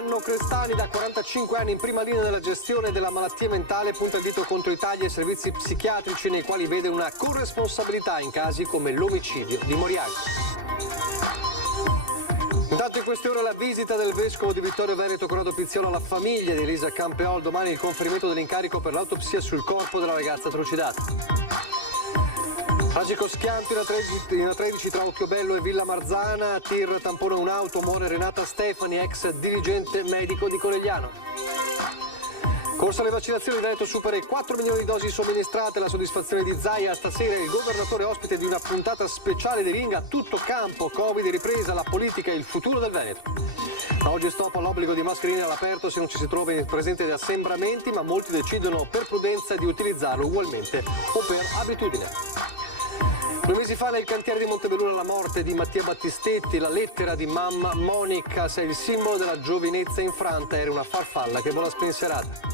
Ermanno Crestani, da 45 anni in prima linea nella gestione della malattia mentale, punta il dito contro i tagli ai servizi psichiatrici nei quali vede una corresponsabilità in casi come l'omicidio di Moriago. Intanto in queste ore la visita del vescovo di Vittorio Veneto Corrado Pizziolo alla famiglia di Elisa Campeol, domani il conferimento dell'incarico per l'autopsia sul corpo della ragazza trucidata. Tragico schianto in A13 tra Occhiobello e Villa Marzana, tir tampona un'auto, muore Renata Stefani, ex dirigente medico di Conegliano. Corsa alle vaccinazioni, Veneto supera i 4 milioni di dosi somministrate, la soddisfazione di Zaia. Stasera il governatore ospite di una puntata speciale di Ring a tutto campo, Covid, ripresa, la politica e il futuro del Veneto. Da oggi stop all'obbligo di mascherine all'aperto se non ci si trova in presenza di assembramenti, ma molti decidono per prudenza di utilizzarlo ugualmente o per abitudine. 2 mesi fa nel cantiere di Montebelluna la morte di Mattia Battistetti, la lettera di mamma Monica, sei il simbolo della giovinezza infranta, era una farfalla che vola spensierata.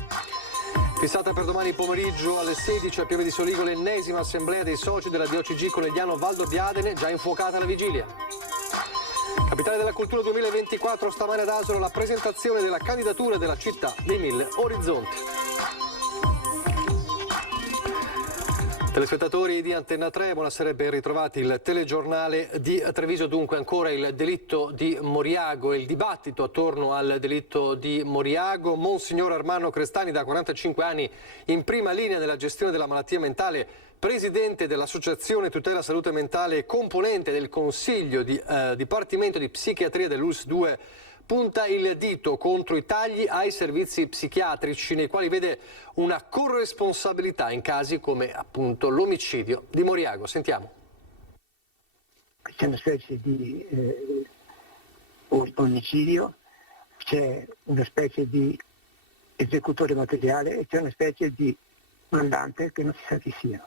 Fissata per domani pomeriggio alle 16 a Pieve di Soligo l'ennesima assemblea dei soci della DOCG Conegliano Valdobbiadene, già infuocata la vigilia. Capitale della Cultura 2024, stamane ad Asolo la presentazione della candidatura della città dei 1000 orizzonti. Telespettatori di Antenna 3, buonasera e ben ritrovati. Il telegiornale di Treviso, dunque ancora il delitto di Moriago e il dibattito attorno al delitto di Moriago. Monsignor Ermanno Crestani, da 45 anni in prima linea nella gestione della malattia mentale, presidente dell'Associazione Tutela Salute Mentale e componente del Consiglio di Dipartimento di Psichiatria dell'ULSS 2, punta il dito contro i tagli ai servizi psichiatrici nei quali vede una corresponsabilità in casi come appunto l'omicidio di Moriago. Sentiamo. C'è una specie di omicidio, c'è una specie di esecutore materiale e c'è una specie di mandante che non si sa chi sia.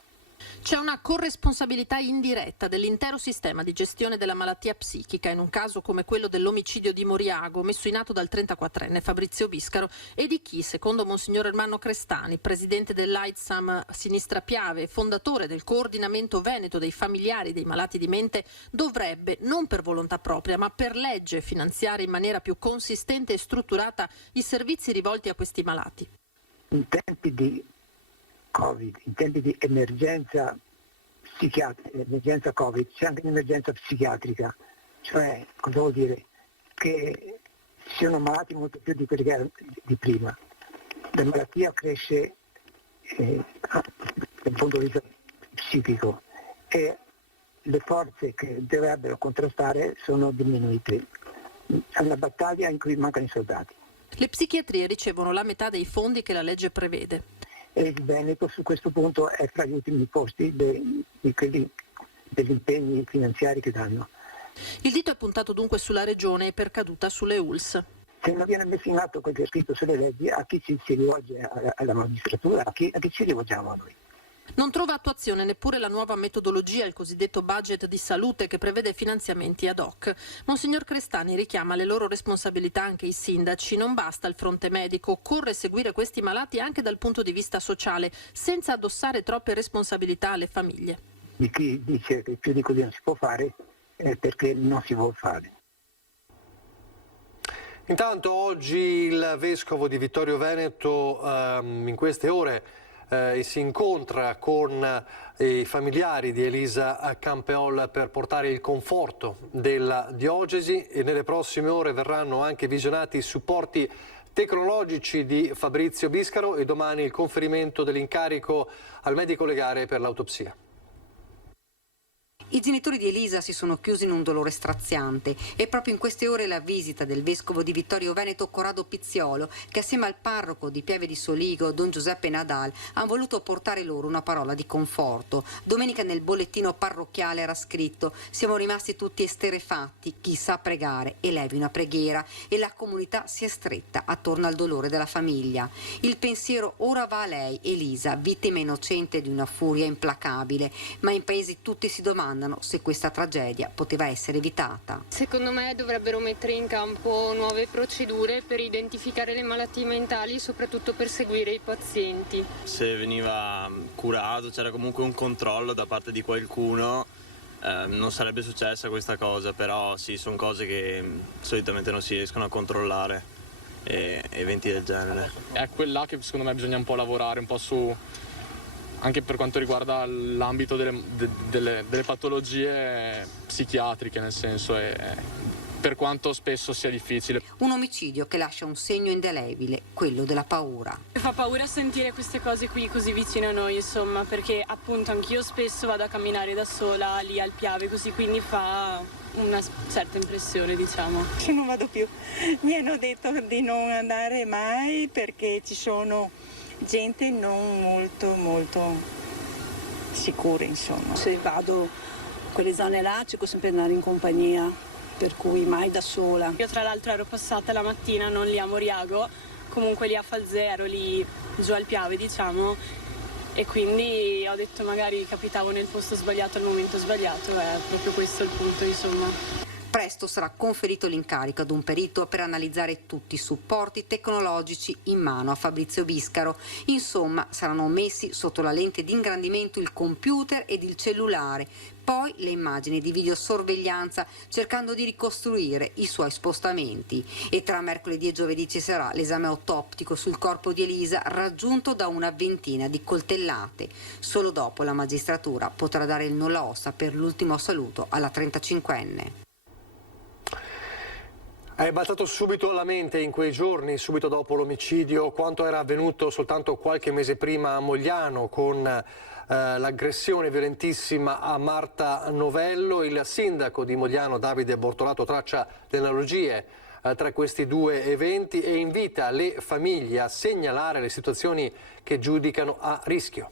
C'è una corresponsabilità indiretta dell'intero sistema di gestione della malattia psichica in un caso come quello dell'omicidio di Moriago, messo in atto dal 34enne Fabrizio Biscaro, e di chi, secondo Monsignor Ermanno Crestani, presidente dell'AIDSAM Sinistra Piave e fondatore del coordinamento veneto dei familiari dei malati di mente, dovrebbe, non per volontà propria, ma per legge, finanziare in maniera più consistente e strutturata i servizi rivolti a questi malati. In tempi di Covid, in tempi di emergenza psichiatrica, emergenza Covid, c'è anche un'emergenza psichiatrica, cioè cosa vuol dire? Che ci sono malati molto più di quelli che erano di prima. La malattia cresce dal punto di vista psichico e le forze che dovrebbero contrastare sono diminuite. È una battaglia in cui mancano i soldati. Le psichiatrie ricevono la metà dei fondi che la legge prevede. E il Veneto su questo punto è fra gli ultimi posti degli impegni finanziari che danno. Il dito è puntato dunque sulla regione e per caduta sulle ULSS. Se non viene messo in atto quel che è scritto sulle leggi, a chi si rivolge? Alla magistratura? A chi ci rivolgiamo a noi? Non trova attuazione neppure la nuova metodologia, il cosiddetto budget di salute, che prevede finanziamenti ad hoc. Monsignor Crestani richiama le loro responsabilità anche i sindaci. Non basta il fronte medico, occorre seguire questi malati anche dal punto di vista sociale, senza addossare troppe responsabilità alle famiglie. Di chi dice che più di così non si può fare è perché non si vuole fare. Intanto oggi il vescovo di Vittorio Veneto in queste ore si incontra con i familiari di Elisa Campeol per portare il conforto della diocesi, e nelle prossime ore verranno anche visionati i supporti tecnologici di Fabrizio Biscaro e domani il conferimento dell'incarico al medico legale per l'autopsia. I genitori di Elisa si sono chiusi in un dolore straziante e proprio in queste ore la visita del vescovo di Vittorio Veneto Corrado Pizziolo, che assieme al parroco di Pieve di Soligo, Don Giuseppe Nadal, hanno voluto portare loro una parola di conforto. Domenica nel bollettino parrocchiale era scritto: siamo rimasti tutti esterrefatti, chi sa pregare elevi una preghiera, e la comunità si è stretta attorno al dolore della famiglia. Il pensiero ora va a lei, Elisa, vittima innocente di una furia implacabile, ma in paesi tutti si domandano se questa tragedia poteva essere evitata. Secondo me dovrebbero mettere in campo nuove procedure per identificare le malattie mentali e soprattutto per seguire i pazienti. Se veniva curato, c'era comunque un controllo da parte di qualcuno, non sarebbe successa questa cosa, però sì, sono cose che solitamente non si riescono a controllare. e eventi del genere. È quella che secondo me bisogna un po' lavorare un po' su, anche per quanto riguarda l'ambito delle patologie psichiatriche, nel senso, per quanto spesso sia difficile. Un omicidio che lascia un segno indelebile, quello della paura. Fa paura sentire queste cose qui così vicino a noi, insomma, perché appunto anch'io spesso vado a camminare da sola lì al Piave, così, quindi fa una certa impressione, diciamo. Io non vado più, mi hanno detto di non andare mai perché ci sono gente non molto sicura, insomma. Se vado in quelle zone là cerco sempre di andare in compagnia, per cui mai da sola. Io tra l'altro ero passata la mattina non lì a Moriago, comunque lì a Falzè, ero lì giù al Piave, diciamo, e quindi ho detto magari capitavo nel posto sbagliato al momento sbagliato, è proprio questo il punto, insomma. Presto sarà conferito l'incarico ad un perito per analizzare tutti i supporti tecnologici in mano a Fabrizio Biscaro. Insomma, saranno messi sotto la lente di ingrandimento il computer ed il cellulare, poi le immagini di videosorveglianza, cercando di ricostruire i suoi spostamenti. E tra mercoledì e giovedì ci sarà l'esame autoptico sul corpo di Elisa, raggiunto da una ventina di coltellate. Solo dopo la magistratura potrà dare il nulla osta per l'ultimo saluto alla 35enne. È balzato subito alla mente in quei giorni, subito dopo l'omicidio, quanto era avvenuto soltanto qualche mese prima a Mogliano con l'aggressione violentissima a Marta Novello. Il sindaco di Mogliano, Davide Bortolato, traccia le analogie tra questi due eventi e invita le famiglie a segnalare le situazioni che giudicano a rischio.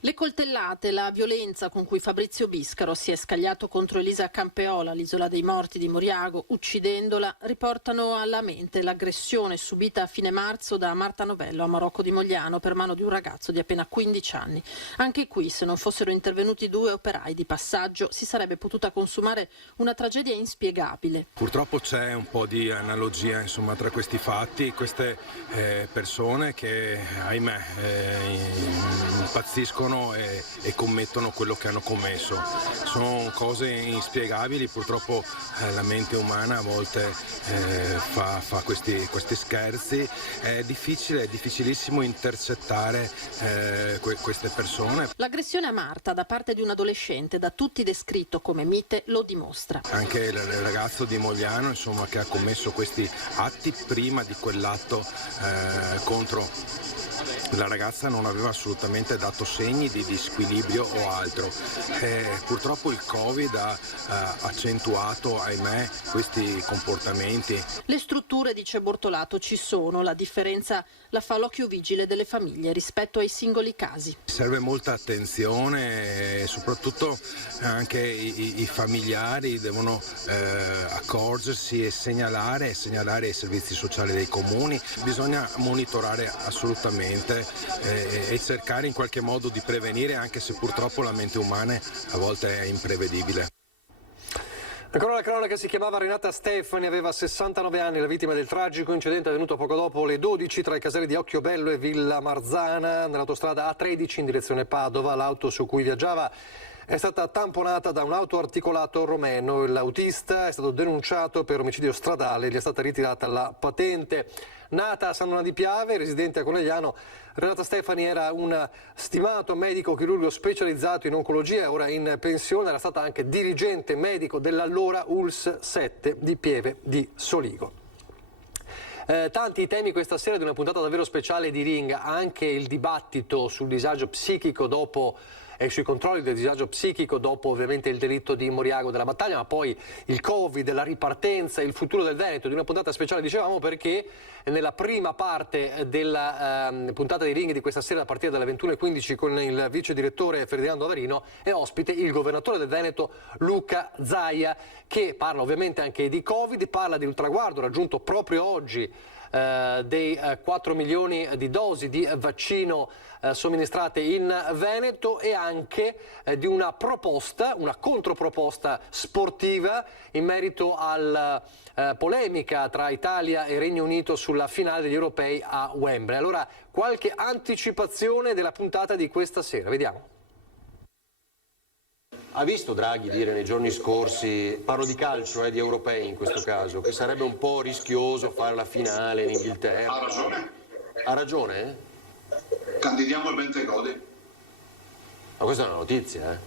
Le coltellate, la violenza con cui Fabrizio Biscaro si è scagliato contro Elisa Campeola, all'isola dei morti di Moriago, uccidendola, riportano alla mente l'aggressione subita a fine marzo da Marta Novello a Marocco di Mogliano per mano di un ragazzo di appena 15 anni. Anche qui, se non fossero intervenuti due operai di passaggio, si sarebbe potuta consumare una tragedia inspiegabile. Purtroppo c'è un po' di analogia, insomma, tra questi fatti, queste persone che, ahimè, impazziscono e commettono quello che hanno commesso. Sono cose inspiegabili, purtroppo la mente umana a volte fa questi scherzi. È difficilissimo intercettare queste persone. L'aggressione a Marta da parte di un adolescente, da tutti descritto come mite, lo dimostra. Anche il ragazzo di Mogliano, insomma, che ha commesso questi atti prima di quell'atto contro la ragazza, non aveva assolutamente dato segni di squilibrio o altro. Purtroppo il Covid ha accentuato, ahimè, questi comportamenti. Le strutture, dice Bortolato, ci sono, la differenza la fa l'occhio vigile delle famiglie rispetto ai singoli casi. Serve molta attenzione e soprattutto anche i familiari devono accorgersi e segnalare ai servizi sociali dei comuni. Bisogna monitorare assolutamente e cercare in qualche modo di prevenire, anche se purtroppo la mente umana a volte è imprevedibile. Ancora la cronaca, si chiamava Renata Stefani, aveva 69 anni, la vittima del tragico incidente avvenuto poco dopo le 12 tra i caselli di Occhiobello e Villa Marzana nell'autostrada A13 in direzione Padova. L'auto su cui viaggiava è stata tamponata da un autoarticolato romeno. L'autista è stato denunciato per omicidio stradale, gli è stata ritirata la patente. Nata a San Donà di Piave, residente a Conegliano, Renata Stefani era un stimato medico chirurgo specializzato in oncologia e ora in pensione. Era stata anche dirigente medico dell'allora ULSS 7 di Pieve di Soligo. Tanti i temi questa sera di una puntata davvero speciale di Ring, anche il dibattito sul disagio psichico dopo e sui controlli del disagio psichico dopo ovviamente il delitto di Moriago della Battaglia, ma poi il Covid, la ripartenza, il futuro del Veneto, di una puntata speciale, dicevamo, perché nella prima parte della puntata di Ring di questa sera, a partire dalle 21:15, con il vice direttore Ferdinando Avarino, è ospite il governatore del Veneto Luca Zaia, che parla ovviamente anche di Covid, parla di un traguardo raggiunto proprio oggi dei 4 milioni di dosi di vaccino somministrate in Veneto e anche di una proposta, una controproposta sportiva in merito alla polemica tra Italia e Regno Unito sulla finale degli europei a Wembley. Allora, qualche anticipazione della puntata di questa sera, vediamo. Ha visto Draghi dire nei giorni scorsi, parlo di calcio, di europei in questo caso, che sarebbe un po' rischioso fare la finale in Inghilterra? Ha ragione. Ha ragione? Candidiamo il Bentegodi. Ma questa è una notizia,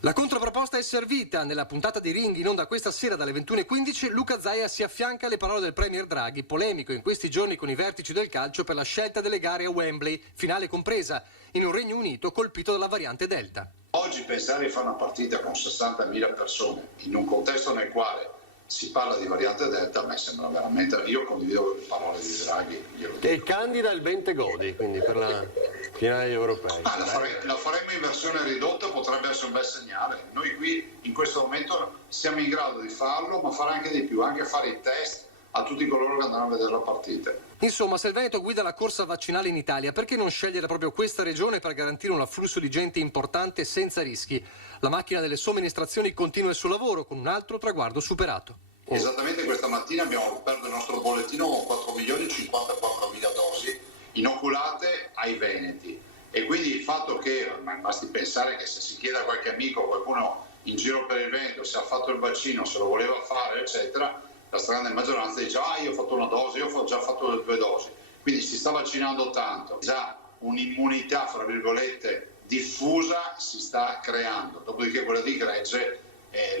La controproposta è servita. Nella puntata di Ring in onda questa sera dalle 21:15 Luca Zaia si affianca alle parole del premier Draghi, polemico in questi giorni con i vertici del calcio per la scelta delle gare a Wembley, finale compresa, in un Regno Unito colpito dalla variante Delta. Oggi pensare di fare una partita con 60.000 persone in un contesto nel quale si parla di variante Delta a me sembra veramente, io condivido le parole di Draghi. E candida il Bentegodi, quindi per la finale degli europei. La faremo in versione ridotta, potrebbe essere un bel segnale. Noi qui in questo momento siamo in grado di farlo, ma fare anche di più, anche fare i test a tutti coloro che andranno a vedere la partita. Insomma, se il Veneto guida la corsa vaccinale in Italia, perché non scegliere proprio questa regione per garantire un afflusso di gente importante senza rischi? La macchina delle somministrazioni continua il suo lavoro con un altro traguardo superato. Esattamente questa mattina abbiamo aperto il nostro bollettino con 4.054.000 dosi inoculate ai veneti, e quindi il fatto che, basti pensare che se si chiede a qualche amico, qualcuno in giro per il Veneto se ha fatto il vaccino, se lo voleva fare eccetera, la stragrande maggioranza dice io ho fatto una dose, io ho già fatto le 2 dosi, quindi si sta vaccinando tanto, già un'immunità fra virgolette diffusa si sta creando, dopodiché quella di gregge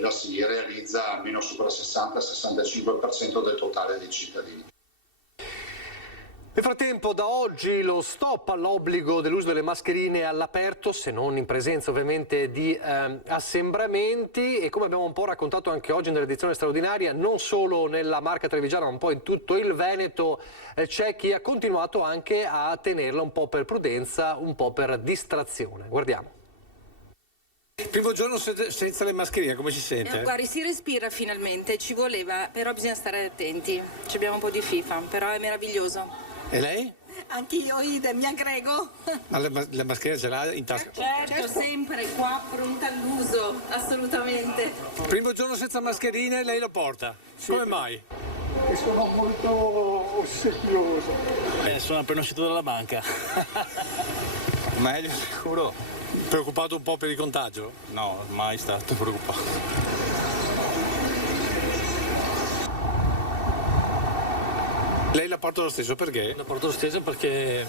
la si realizza almeno sopra il 60-65% del totale dei cittadini. Nel frattempo, da oggi lo stop all'obbligo dell'uso delle mascherine all'aperto, se non in presenza ovviamente di assembramenti, e come abbiamo un po' raccontato anche oggi nell'edizione straordinaria, non solo nella Marca Trevigiana ma un po' in tutto il Veneto, c'è chi ha continuato anche a tenerla un po' per prudenza, un po' per distrazione. Guardiamo. Il primo giorno senza le mascherine, come si sente? Guardi, si respira finalmente, ci voleva, però bisogna stare attenti. Ci abbiamo un po' di FIFA, però è meraviglioso. E lei? Anch'io, idem, mi aggrego. Ma la mascherina ce l'ha in tasca? Certo, sempre qua, pronta all'uso, assolutamente. Primo giorno senza mascherine, lei lo porta. Sì. Come mai? E sono molto ossequioso. Sono appena uscito dalla banca. Meglio sicuro. Preoccupato un po' per il contagio? No, mai stato preoccupato. Lei la porta lo stesso, perché? La porto lo stesso perché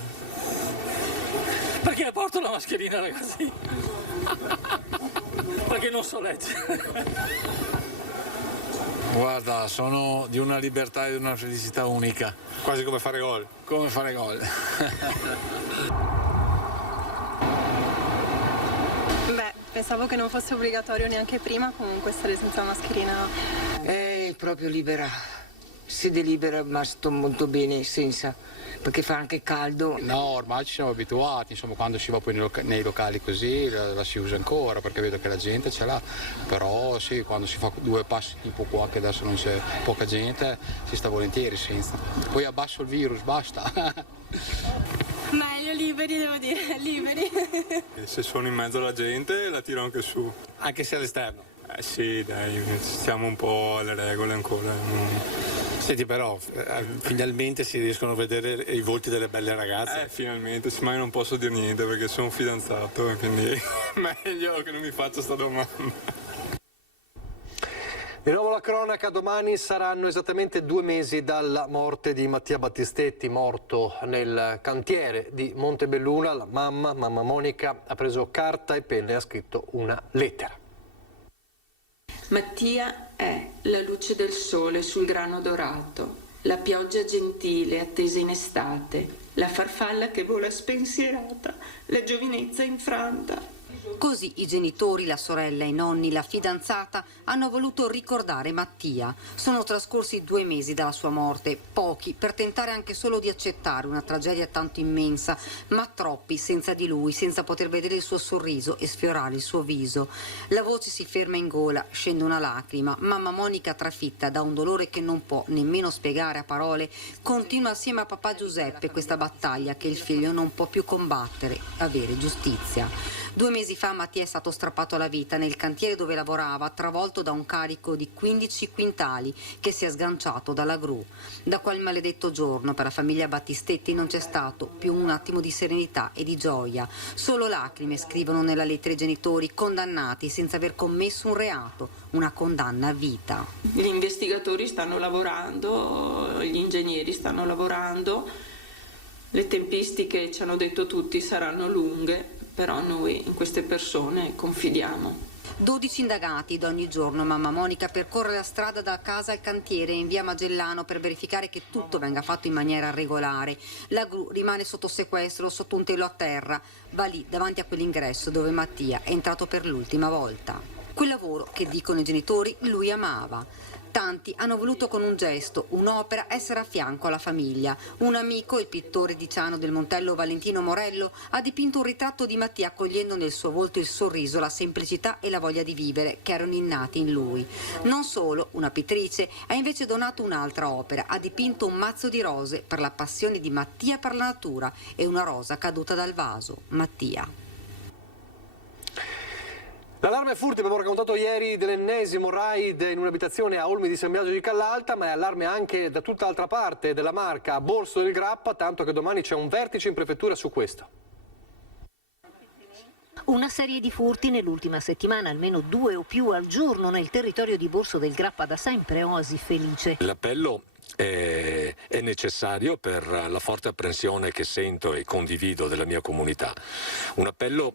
la porto la mascherina, ragazzi. Perché non so leggere. Guarda, sono di una libertà e di una felicità unica. Quasi come fare gol. Come fare gol. Pensavo che non fosse obbligatorio neanche prima, comunque stare senza mascherina. È proprio libera, si delibera, ma sto molto bene senza, perché fa anche caldo. No, ormai ci siamo abituati, insomma, quando si va poi nei locali così la si usa ancora, perché vedo che la gente ce l'ha, però sì, quando si fa 2 passi tipo qua, che adesso non c'è poca gente, si sta volentieri senza. Poi abbasso il virus, basta. Meglio liberi, devo dire, liberi. Se sono in mezzo alla gente la tiro anche su. Anche se all'esterno? Sì, dai, stiamo un po' alle regole ancora. Senti, però, finalmente si riescono a vedere i volti delle belle ragazze. Finalmente, ma io non posso dire niente perché sono fidanzato, quindi meglio che non mi faccia sta domanda. Di nuovo la cronaca, domani saranno esattamente 2 mesi dalla morte di Mattia Battistetti, morto nel cantiere di Montebelluna. La mamma Monica, ha preso carta e penna e ha scritto una lettera. Mattia è la luce del sole sul grano dorato, la pioggia gentile attesa in estate, la farfalla che vola spensierata, la giovinezza infranta. Così i genitori, la sorella, i nonni, la fidanzata hanno voluto ricordare Mattia. Sono trascorsi 2 mesi dalla sua morte, pochi per tentare anche solo di accettare una tragedia tanto immensa, ma troppi senza di lui, senza poter vedere il suo sorriso e sfiorare il suo viso. La voce si ferma in gola, scende una lacrima. Mamma Monica, trafitta da un dolore che non può nemmeno spiegare a parole, continua assieme a papà Giuseppe questa battaglia che il figlio non può più combattere, avere giustizia. 2 mesi fa Mattia è stato strappato alla vita nel cantiere dove lavorava, travolto da un carico di 15 quintali che si è sganciato dalla gru. Da quel maledetto giorno per la famiglia Battistetti non c'è stato più un attimo di serenità e di gioia. Solo lacrime, scrivono nella lettera i genitori, condannati senza aver commesso un reato, una condanna a vita. Gli investigatori stanno lavorando, gli ingegneri stanno lavorando, le tempistiche, ci hanno detto tutti, saranno lunghe, però noi in queste persone confidiamo. 12 indagati ed ogni giorno mamma Monica percorre la strada da casa al cantiere in via Magellano per verificare che tutto venga fatto in maniera regolare. La gru rimane sotto sequestro, sotto un telo a terra, va lì davanti a quell'ingresso dove Mattia è entrato per l'ultima volta. Quel lavoro che, dicono i genitori, lui amava. Tanti hanno voluto con un gesto, un'opera, essere a fianco alla famiglia. Un amico, il pittore diciano del Montello Valentino Morello, ha dipinto un ritratto di Mattia accogliendo nel suo volto il sorriso, la semplicità e la voglia di vivere che erano innati in lui. Non solo, una pittrice ha invece donato un'altra opera, ha dipinto un mazzo di rose per la passione di Mattia per la natura e una rosa caduta dal vaso. Mattia. L'allarme furti, abbiamo raccontato ieri dell'ennesimo raid in un'abitazione a Olmi di San Biagio di Callalta, ma è allarme anche da tutta l'altra parte della Marca, a Borso del Grappa, tanto che domani c'è un vertice in prefettura su questo. Una serie di furti nell'ultima settimana, almeno 2 o più al giorno nel territorio di Borso del Grappa, da sempre oasi felice. L'appello è necessario per la forte apprensione che sento e condivido della mia comunità. Un appello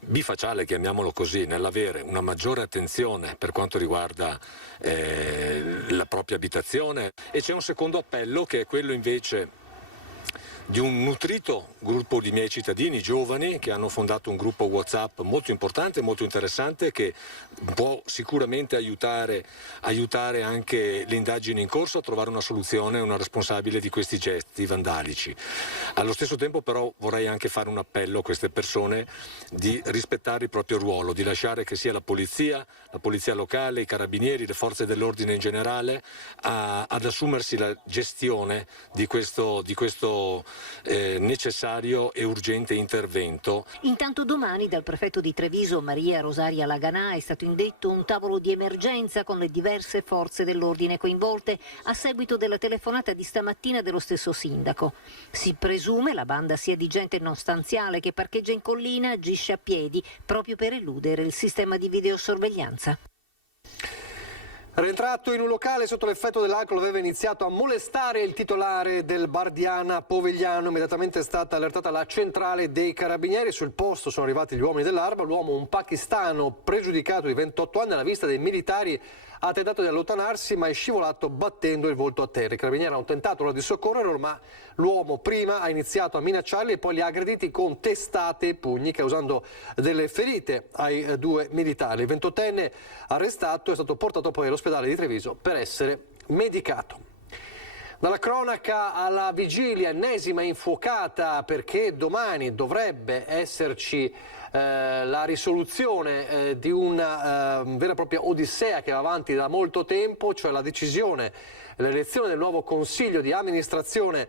bifacciale, chiamiamolo così, nell'avere una maggiore attenzione per quanto riguarda la propria abitazione, e c'è un secondo appello che è quello invece di un nutrito gruppo di miei cittadini giovani che hanno fondato un gruppo WhatsApp molto importante, molto interessante, che può sicuramente aiutare anche le indagini in corso a trovare una soluzione, una responsabile di questi gesti vandalici. Allo stesso tempo però vorrei anche fare un appello a queste persone di rispettare il proprio ruolo, di lasciare che sia la polizia locale, i carabinieri, le forze dell'ordine in generale ad assumersi la gestione di questo necessario e urgente intervento. Intanto domani dal prefetto di Treviso Maria Rosaria Laganà è stato indetto un tavolo di emergenza con le diverse forze dell'ordine coinvolte a seguito della telefonata di stamattina dello stesso sindaco. Si presume la banda sia di gente non stanziale che parcheggia in collina, agisce a piedi proprio per eludere il sistema di videosorveglianza. Rientrato in un locale sotto l'effetto dell'alcol, aveva iniziato a molestare il titolare del Bardiana Povegliano. Immediatamente è stata allertata la centrale dei carabinieri. Sul posto sono arrivati gli uomini dell'Arma. L'uomo, un pakistano pregiudicato di 28 anni, alla vista dei militari ha tentato di allontanarsi ma è scivolato battendo il volto a terra. I carabinieri hanno tentato allora di soccorrerlo, ma l'uomo prima ha iniziato a minacciarli e poi li ha aggrediti con testate e pugni, causando delle ferite ai 2 militari. Il 28enne arrestato è stato portato poi all'ospedale di Treviso per essere medicato. Dalla cronaca alla vigilia, ennesima infuocata, perché domani dovrebbe esserci la risoluzione di una vera e propria odissea che va avanti da molto tempo, cioè la decisione, l'elezione del nuovo consiglio di amministrazione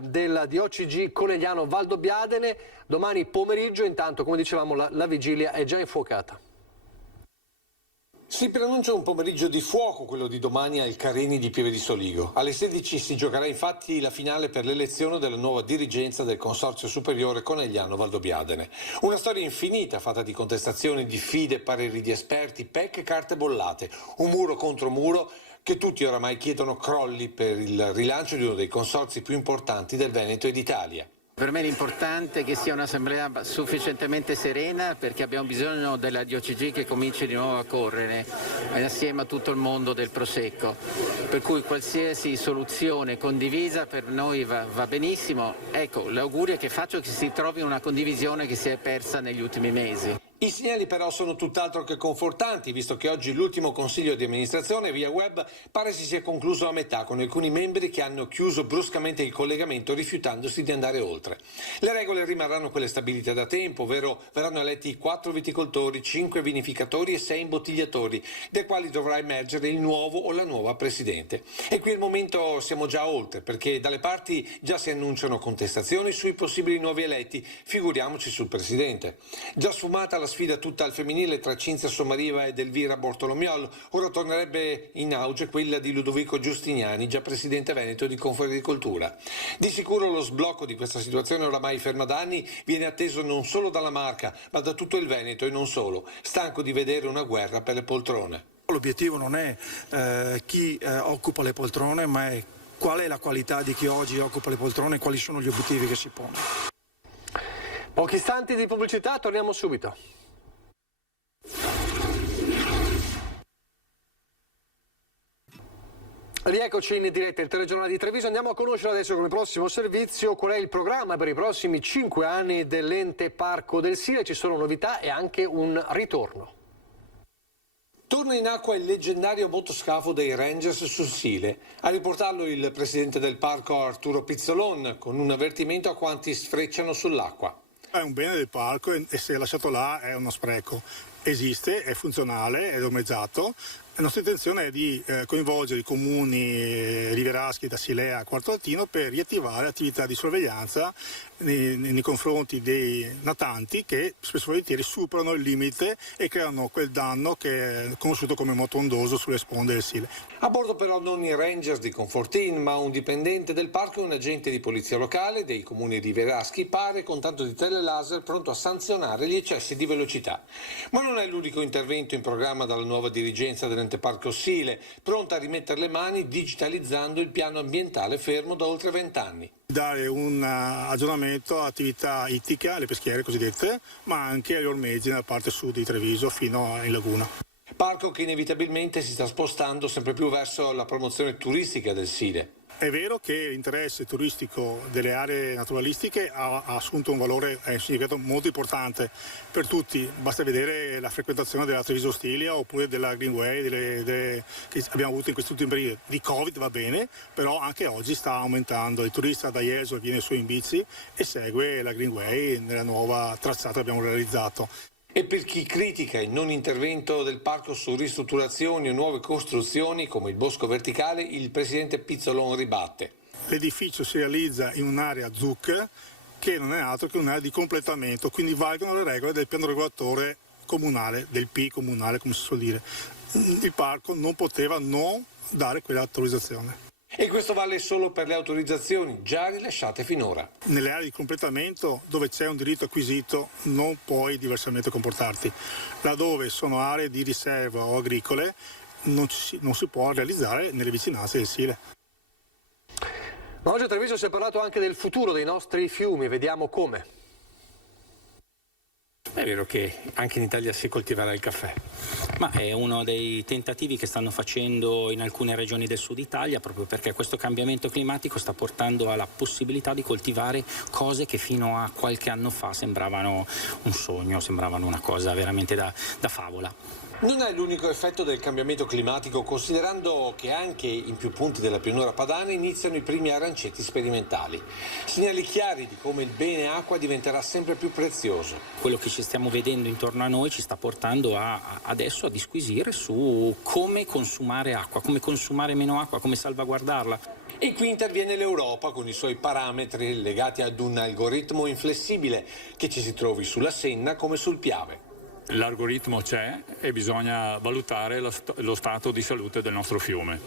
della DOCG Conegliano Valdobbiadene. Domani pomeriggio, intanto, come dicevamo, la vigilia è già infuocata. Si preannuncia un pomeriggio di fuoco, quello di domani al Carini di Pieve di Soligo. Alle 16 si giocherà infatti la finale per l'elezione della nuova dirigenza del Consorzio Superiore Conegliano Valdobbiadene. Una storia infinita, fatta di contestazioni, diffide, pareri di esperti, pecche e carte bollate. Un muro contro muro che tutti oramai chiedono crolli per il rilancio di uno dei consorzi più importanti del Veneto e d'Italia. Per me l'importante è che sia un'assemblea sufficientemente serena, perché abbiamo bisogno della DOCG che cominci di nuovo a correre assieme a tutto il mondo del Prosecco, per cui qualsiasi soluzione condivisa per noi va benissimo. Ecco, l'augurio che faccio è che si trovi una condivisione che si è persa negli ultimi mesi. I segnali però sono tutt'altro che confortanti, visto che oggi l'ultimo consiglio di amministrazione via web pare si sia concluso a metà, con alcuni membri che hanno chiuso bruscamente il collegamento rifiutandosi di andare oltre. Le regole rimarranno quelle stabilite da tempo, ovvero verranno eletti 4 viticoltori, 5 vinificatori e 6 imbottigliatori, dai quali dovrà emergere il nuovo o la nuova presidente. E qui al momento siamo già oltre, perché dalle parti già si annunciano contestazioni sui possibili nuovi eletti, figuriamoci sul presidente. Già sfumata la sfida tutta al femminile tra Cinzia Sommariva ed Elvira Bortolomiol, ora tornerebbe in auge quella di Ludovico Giustiniani, già presidente veneto di Confagricoltura. Di sicuro lo sblocco di questa situazione oramai ferma da anni viene atteso non solo dalla Marca, ma da tutto il Veneto e non solo, stanco di vedere una guerra per le poltrone. L'obiettivo non è chi occupa le poltrone, ma è qual è la qualità di chi oggi occupa le poltrone e quali sono gli obiettivi che si pone. Pochi istanti di pubblicità, torniamo subito. Rieccoci in diretta il telegiornale di Treviso. Andiamo a conoscere adesso come prossimo servizio qual è il programma per i prossimi 5 anni dell'ente Parco del Sile. Ci sono novità e anche un ritorno. Torna in acqua il leggendario motoscafo dei Rangers sul Sile. A riportarlo il presidente del parco Arturo Pizzolon, con un avvertimento a quanti sfrecciano sull'acqua. È un bene del parco e se lasciato là è uno spreco. Esiste, è funzionale, è domezzato. La nostra intenzione è di coinvolgere i comuni rivieraschi da Silea a Quarto Altino per riattivare attività di sorveglianza nei confronti dei natanti che spesso e volentieri superano il limite e creano quel danno che è conosciuto come moto ondoso sulle sponde del Sile. A bordo però non i Rangers di Confortin, ma un dipendente del parco e un agente di polizia locale dei comuni rivieraschi, pare con tanto di telelaser pronto a sanzionare gli eccessi di velocità. Ma non è l'unico intervento in programma dalla nuova dirigenza dell'ente Parco Sile, pronta a rimettere le mani digitalizzando il piano ambientale fermo da oltre 20 anni. Dare un aggiornamento all'attività ittica, alle peschiere cosiddette, ma anche agli ormeggi nella parte sud di Treviso fino in laguna. Parco che inevitabilmente si sta spostando sempre più verso la promozione turistica del Sile. È vero che l'interesse turistico delle aree naturalistiche ha assunto un valore e un significato molto importante per tutti. Basta vedere la frequentazione della Treviso Stilia oppure della Greenway che abbiamo avuto in questi ultimi periodi. Di Covid va bene, però anche oggi sta aumentando. Il turista da Jesolo viene su in bici e segue la Greenway nella nuova tracciata che abbiamo realizzato. E per chi critica il non intervento del parco su ristrutturazioni o nuove costruzioni come il bosco verticale, il presidente Pizzolon ribatte. L'edificio si realizza in un'area ZUC che non è altro che un'area di completamento, quindi valgono le regole del piano regolatore comunale, del P comunale come si suol dire. Il parco non poteva non dare quell'autorizzazione. E questo vale solo per le autorizzazioni già rilasciate finora. Nelle aree di completamento dove c'è un diritto acquisito non puoi diversamente comportarti. Laddove sono aree di riserva o agricole non si può realizzare nelle vicinanze del Sile. Ma oggi a Treviso si è parlato anche del futuro dei nostri fiumi, vediamo come. È vero che anche in Italia si coltiverà il caffè. Ma è uno dei tentativi che stanno facendo in alcune regioni del sud Italia, proprio perché questo cambiamento climatico sta portando alla possibilità di coltivare cose che fino a qualche anno fa sembravano un sogno, sembravano una cosa veramente da favola. Non è l'unico effetto del cambiamento climatico, considerando che anche in più punti della pianura padana iniziano i primi aranceti sperimentali. Segnali chiari di come il bene acqua diventerà sempre più prezioso. Quello che ci stiamo vedendo intorno a noi ci sta portando adesso a disquisire su come consumare acqua, come consumare meno acqua, come salvaguardarla. E qui interviene l'Europa con i suoi parametri legati ad un algoritmo inflessibile che ci si trovi sulla Senna come sul Piave. L'algoritmo c'è e bisogna valutare lo stato di salute del nostro fiume.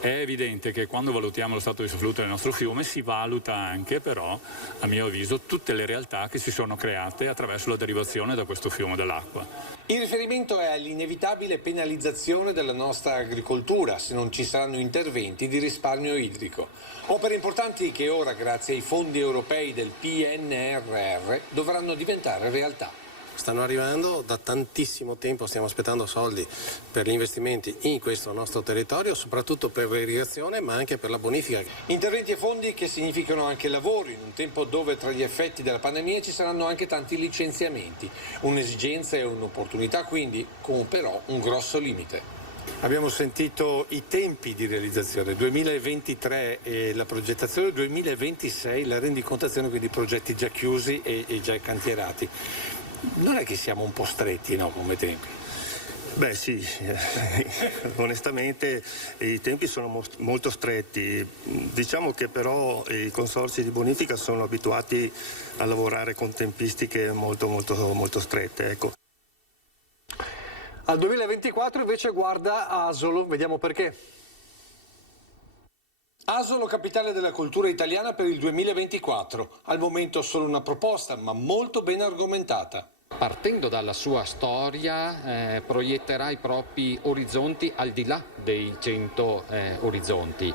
È evidente che quando valutiamo lo stato di salute del nostro fiume si valuta anche però, a mio avviso, tutte le realtà che si sono create attraverso la derivazione da questo fiume dell'acqua. Il riferimento è all'inevitabile penalizzazione della nostra agricoltura se non ci saranno interventi di risparmio idrico. Opere importanti che ora, grazie ai fondi europei del PNRR, dovranno diventare realtà. stanno arrivando da tantissimo tempo, stiamo aspettando soldi per gli investimenti in questo nostro territorio, soprattutto per l'irrigazione ma anche per la bonifica. Interventi e fondi che significano anche lavoro in un tempo dove tra gli effetti della pandemia ci saranno anche tanti licenziamenti. Un'esigenza e un'opportunità quindi, con però un grosso limite. Abbiamo sentito i tempi di realizzazione, 2023 e la progettazione, 2026 la rendicontazione, quindi progetti già chiusi e già cantierati. Non è che siamo un po' stretti, no, come tempi? Beh sì, onestamente i tempi sono molto stretti, diciamo che però i consorzi di bonifica sono abituati a lavorare con tempistiche molto strette, ecco. Al 2024 invece guarda Asolo, vediamo perché. Asolo, capitale della cultura italiana per il 2024. Al momento solo una proposta, ma molto ben argomentata. Partendo dalla sua storia proietterà i propri orizzonti al di là dei 100 orizzonti,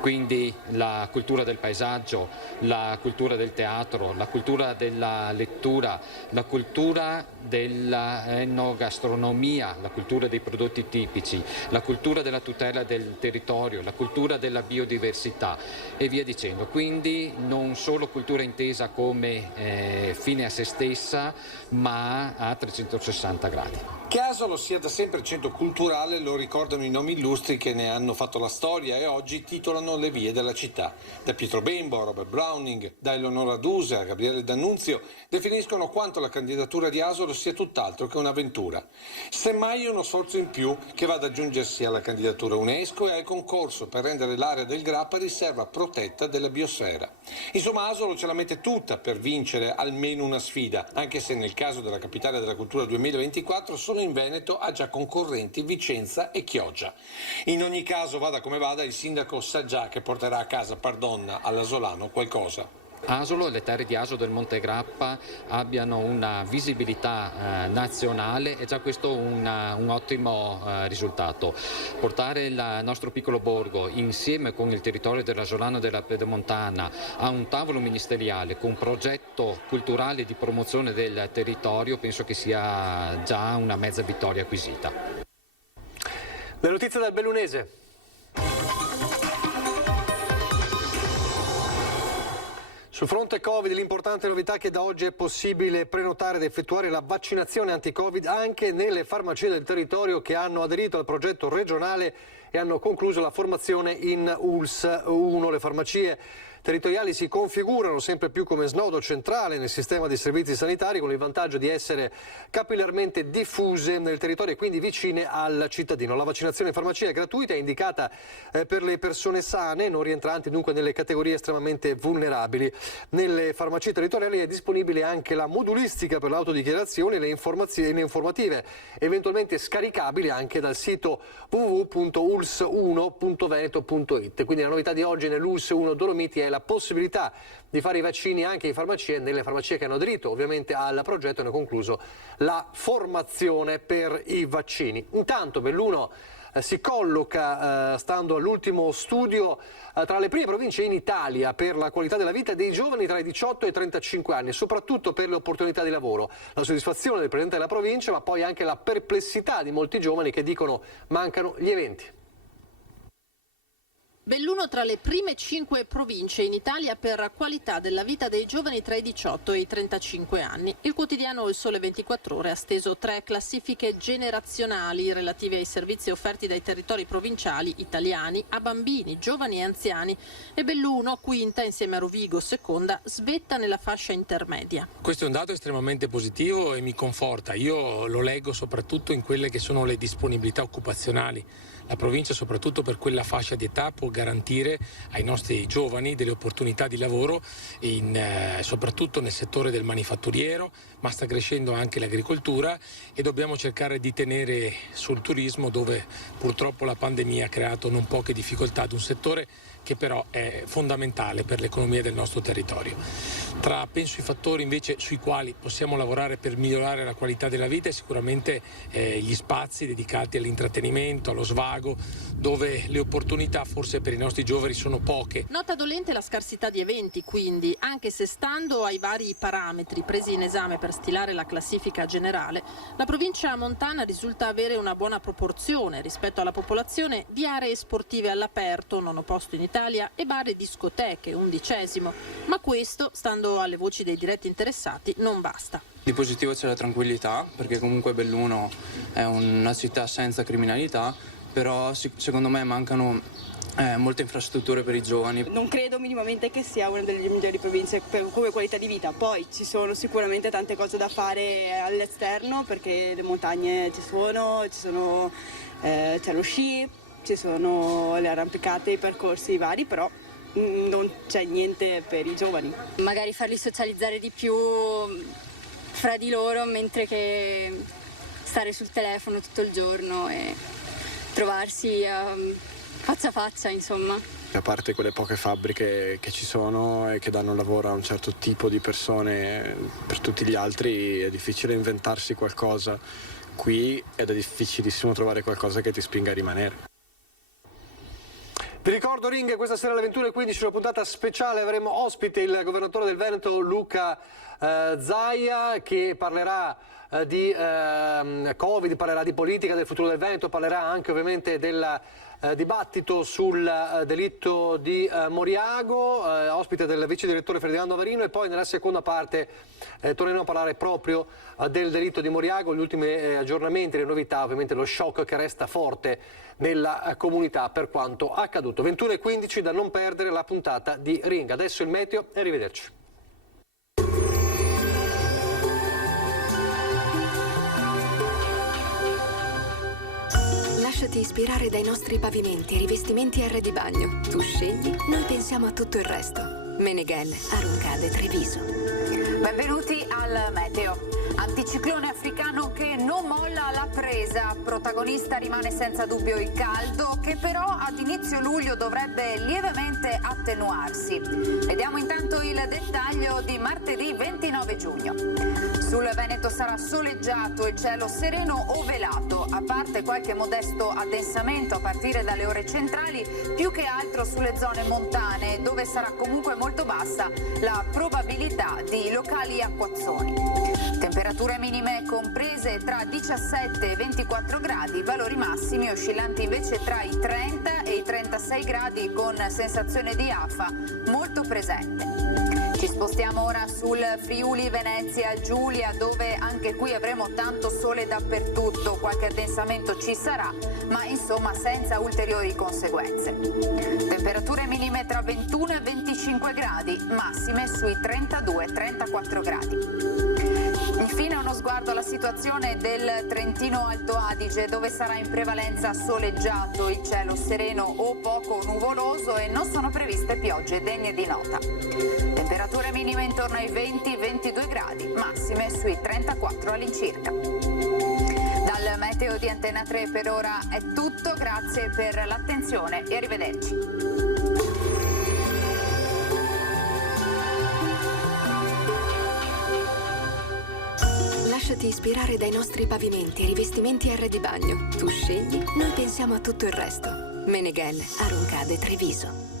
quindi la cultura del paesaggio, la cultura del teatro, la cultura della lettura, la cultura dell'enogastronomia, la cultura dei prodotti tipici, la cultura della tutela del territorio, la cultura della biodiversità e via dicendo. Quindi non solo cultura intesa come fine a se stessa, ma a 360 gradi. Che Asolo sia da sempre centro culturale lo ricordano i nomi illustri che ne hanno fatto la storia e oggi titolano le vie della città. Da Pietro Bembo a Robert Browning, da Eleonora Duse a Gabriele D'Annunzio definiscono quanto la candidatura di Asolo sia tutt'altro che un'avventura. Semmai uno sforzo in più che va ad aggiungersi alla candidatura UNESCO e al concorso per rendere l'area del Grappa riserva protetta della biosfera. Insomma, Asolo ce la mette tutta per vincere almeno una sfida, anche se nel caso della capitale della cultura 2024 solo in Veneto ha già concorrenti Vicenza e Chioggia. In ogni caso, vada come vada, il sindaco sa già che porterà a casa, pardonna, all'asolano qualcosa. Asolo e le terre di Asolo del Monte Grappa abbiano una visibilità nazionale è già questo un ottimo risultato. Portare il nostro piccolo borgo insieme con il territorio dell'Asolano e della Pedemontana a un tavolo ministeriale con un progetto culturale di promozione del territorio penso che sia già una mezza vittoria acquisita. Le notizie dal Bellunese. Sul fronte Covid l'importante novità è che da oggi è possibile prenotare ed effettuare la vaccinazione anti-Covid anche nelle farmacie del territorio che hanno aderito al progetto regionale e hanno concluso la formazione in ULS 1. Le farmacie territoriali si configurano sempre più come snodo centrale nel sistema di servizi sanitari, con il vantaggio di essere capillarmente diffuse nel territorio e quindi vicine al cittadino. La vaccinazione in farmacia è gratuita e indicata per le persone sane, non rientranti dunque nelle categorie estremamente vulnerabili. Nelle farmacie territoriali è disponibile anche la modulistica per l'autodichiarazione e le informative, eventualmente scaricabili anche dal sito www.uls1.veneto.it. Quindi la novità di oggi nell'ULS 1 Dolomiti è la possibilità di fare i vaccini anche in farmacie, nelle farmacie che hanno aderito ovviamente al progetto e hanno concluso la formazione per i vaccini. Intanto Belluno si colloca, stando all'ultimo studio, tra le prime province in Italia per la qualità della vita dei giovani tra i 18 e i 35 anni, soprattutto per le opportunità di lavoro. La soddisfazione del presidente della provincia, ma poi anche la perplessità di molti giovani che dicono mancano gli eventi. Belluno tra le prime 5 province in Italia per qualità della vita dei giovani tra i 18 e i 35 anni. Il quotidiano Il Sole 24 Ore ha steso 3 classifiche generazionali relative ai servizi offerti dai territori provinciali italiani a bambini, giovani e anziani. E Belluno, quinta insieme a Rovigo, seconda, svetta nella fascia intermedia. Questo è un dato estremamente positivo e mi conforta. Io lo leggo soprattutto in quelle che sono le disponibilità occupazionali. La provincia, soprattutto per quella fascia di età, può garantire ai nostri giovani delle opportunità di lavoro soprattutto nel settore del manifatturiero, ma sta crescendo anche l'agricoltura e dobbiamo cercare di tenere sul turismo, dove purtroppo la pandemia ha creato non poche difficoltà ad un settore che però è fondamentale per l'economia del nostro territorio. Penso i fattori invece sui quali possiamo lavorare per migliorare la qualità della vita è sicuramente gli spazi dedicati all'intrattenimento, allo svago, dove le opportunità forse per i nostri giovani sono poche. Nota dolente la scarsità di eventi, quindi, anche se stando ai vari parametri presi in esame per stilare la classifica generale, la provincia montana risulta avere una buona proporzione rispetto alla popolazione di aree sportive all'aperto, nono posto in Italia, e bar e discoteche, 11°, ma questo, stando alle voci dei diretti interessati, non basta. Di positivo c'è la tranquillità, perché comunque Belluno è una città senza criminalità, però secondo me mancano molte infrastrutture per i giovani. Non credo minimamente che sia una delle migliori province come qualità di vita, poi ci sono sicuramente tante cose da fare all'esterno, perché le montagne c'è lo sci, ci sono le arrampicate, i percorsi vari, però non c'è niente per i giovani. Magari farli socializzare di più fra di loro, mentre che stare sul telefono tutto il giorno e trovarsi faccia a faccia, insomma. A parte quelle poche fabbriche che ci sono e che danno lavoro a un certo tipo di persone, per tutti gli altri è difficile inventarsi qualcosa qui ed è difficilissimo trovare qualcosa che ti spinga a rimanere. Vi ricordo, Ring, questa sera alle 21:15 una puntata speciale, avremo ospite il governatore del Veneto Luca Zaia, che parlerà di Covid, parlerà di politica, del futuro del Veneto, parlerà anche ovviamente del dibattito sul delitto di Moriago, ospite del vice direttore Ferdinando Varino, e poi nella seconda parte torneremo a parlare proprio del delitto di Moriago, gli ultimi aggiornamenti, le novità, ovviamente lo shock che resta forte nella comunità per quanto accaduto. 21:15, da non perdere la puntata di Ring. Adesso il meteo e arrivederci. Lasciati ispirare dai nostri pavimenti e rivestimenti R di bagno. Tu scegli, noi pensiamo a tutto il resto. Meneghel, Aruncade, Treviso. Benvenuti al meteo. Anticiclone africano che non molla alla presa. Protagonista rimane senza dubbio il caldo, che però ad inizio luglio dovrebbe lievemente attenuarsi. Vediamo intanto il dettaglio di martedì 29 giugno. Sul Veneto sarà soleggiato e cielo sereno o velato, a parte qualche modesto addensamento a partire dalle ore centrali, più che altro sulle zone montane, dove sarà comunque molto bassa la probabilità di locali acquazzoni. Temperature minime comprese tra 17 e 24 gradi, valori massimi oscillanti invece tra i 30 e i 36 gradi, con sensazione di afa molto presente. Ci spostiamo ora sul Friuli Venezia Giulia, dove anche qui avremo tanto sole dappertutto, qualche addensamento ci sarà, ma insomma senza ulteriori conseguenze. Temperature minime tra 21 e 25 gradi, massime sui 32-34 gradi. Infine uno sguardo alla situazione del Trentino Alto Adige, dove sarà in prevalenza soleggiato, il cielo sereno o poco nuvoloso e non sono previste piogge degne di nota. Temperature minime intorno ai 20-22 gradi, massime sui 34 all'incirca. Dal meteo di Antena 3 per ora è tutto, grazie per l'attenzione e arrivederci. Lasciati ispirare dai nostri pavimenti e rivestimenti R di bagno. Tu scegli, noi pensiamo a tutto il resto. Meneghel, Aruncade, Treviso.